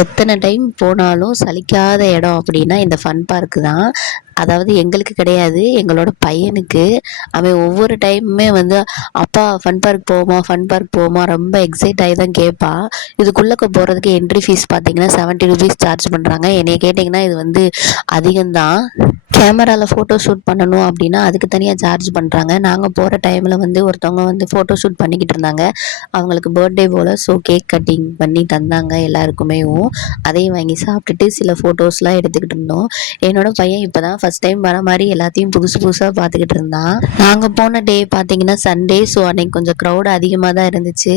எத்தனை டைம் போனாலும் சலிக்காத இடம் அப்படின்னா இந்த ஃபன் பார்க்கு தான். அதாவது எங்களுக்கு கிடையாது எங்களோட பையனுக்கு. அவன் ஒவ்வொரு டைமுமே வந்து அப்பா ஃபன் பார்க் போவோமா ஃபன் பார்க் போவோமா? ரொம்ப எக்ஸைட் ஆகி தான் கேட்பான். இதுக்குள்ளக்க போகிறதுக்கு என்ட்ரி ஃபீஸ் பார்த்தீங்கன்னா செவன்ட்டி ருபீஸ் சார்ஜ் பண்ணுறாங்க என்னைய கேட்டிங்கன்னா இது வந்து அதிகம்தான். கேமராவில் ஃபோட்டோ ஷூட் பண்ணணும் அப்படின்னா அதுக்கு தனியாக சார்ஜ் பண்ணுறாங்க நாங்கள் போகிற டைமில் வந்து ஒருத்தவங்க வந்து ஃபோட்டோ ஷூட் பண்ணிக்கிட்டு இருந்தாங்க. அவங்களுக்கு பர்த்டே போல் ஸோ கேக் கட்டிங் பண்ணி தந்தாங்க எல்லாருக்குமே அதையும் வாங்கி சாப்பிட்டுட்டு சில ஃபோட்டோஸ்லாம் எடுத்துக்கிட்டு இருந்தோம். என்னோடய பையன் இப்போ தான் ஃபஸ்ட் டைம் வர மாதிரி எல்லாத்தையும் புதுசு புதுசாக பார்த்துக்கிட்டு இருந்தான். நாங்கள் போன டே பார்த்தீங்கன்னா சண்டே ஸோ அன்னைக்கு கொஞ்சம் க்ரௌட் அதிகமாக தான் இருந்துச்சு.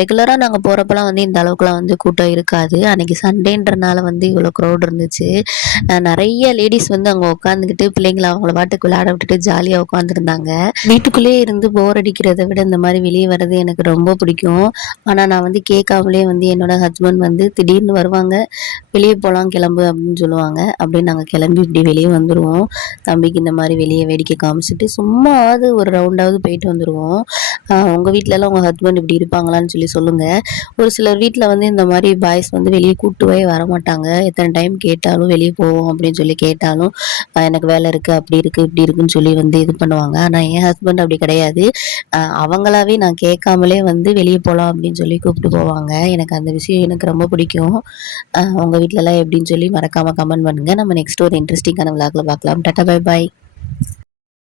ரெகுலராக நாங்கள் போகிறப்பலாம் வந்து இந்த அளவுக்குலாம் வந்து கூட்டம் இருக்காது. அன்னைக்கு சண்டேன்றனால வந்து இவ்வளோ க்ரௌட் இருந்துச்சு. நிறைய லேடிஸ் வந்து அங்கே உட்காந்துக்கிட்டு பிள்ளைங்கள அவங்கள பாட்டுக்கு விளையாட விட்டுட்டு ஜாலியாக உட்காந்துருந்தாங்க வீட்டுக்குள்ளேயே இருந்து போர் அடிக்கிறத விட இந்த மாதிரி வெளியே வர்றது எனக்கு ரொம்ப பிடிக்கும். ஆனால் நான் வந்து கேட்காமலே வந்து என்னோட ஹஸ்பண்ட் வந்து திடீர்னு வருவாங்க. வெளியே போகலாம் கிளம்பு அப்படின்னு சொல்லுவாங்க. அப்படியே நாங்கள் கிளம்பி இப்படி வெளியே வந்துடுவோம் தம்பிக்கு இந்த மாதிரி வெளியே வேடிக்கை காமிச்சிட்டு சும்மாவது ஒரு ரவுண்டாவது போயிட்டு வந்துடுவோம் உங்கள் வீட்டிலலாம் உங்கள் ஹஸ்பண்ட் இப்படி இருப்பாங்களான்னு சொல்லி சொல்லுங்கள் ஒரு சிலர் வீட்டில் வந்து இந்த மாதிரி பாய்ஸ் வந்து வெளியே கூட்டுவே வர மாட்டாங்க எத்தனை டைம் கேட்டாலும் வெளியே போவோம் அப்படின்னு சொல்லி கேட்டாலும் எனக்கு வேலை இருக்குது அப்படி இருக்குது இப்படி இருக்குன்னு சொல்லி வந்து இது பண்ணுவாங்க. ஆனால் என் ஹஸ்பண்ட் அப்படி கிடையாது. அவங்களாவே நான் கேட்காமலே வந்து வெளியே போகலாம் அப்படின்னு சொல்லி கூப்பிட்டு போவாங்க. எனக்கு அந்த விஷயம் எனக்கு ரொம்ப பிடிக்கும். உங்கள் வீட்டிலலாம் எப்படின்னு சொல்லி மறக்காமல் கமெண்ட் பண்ணுங்கள் நம்ம நெக்ஸ்ட் ஒரு இன்ட்ரெஸ்டிங்கான விளாக்ல பார்க்கலாம். Tata bye bye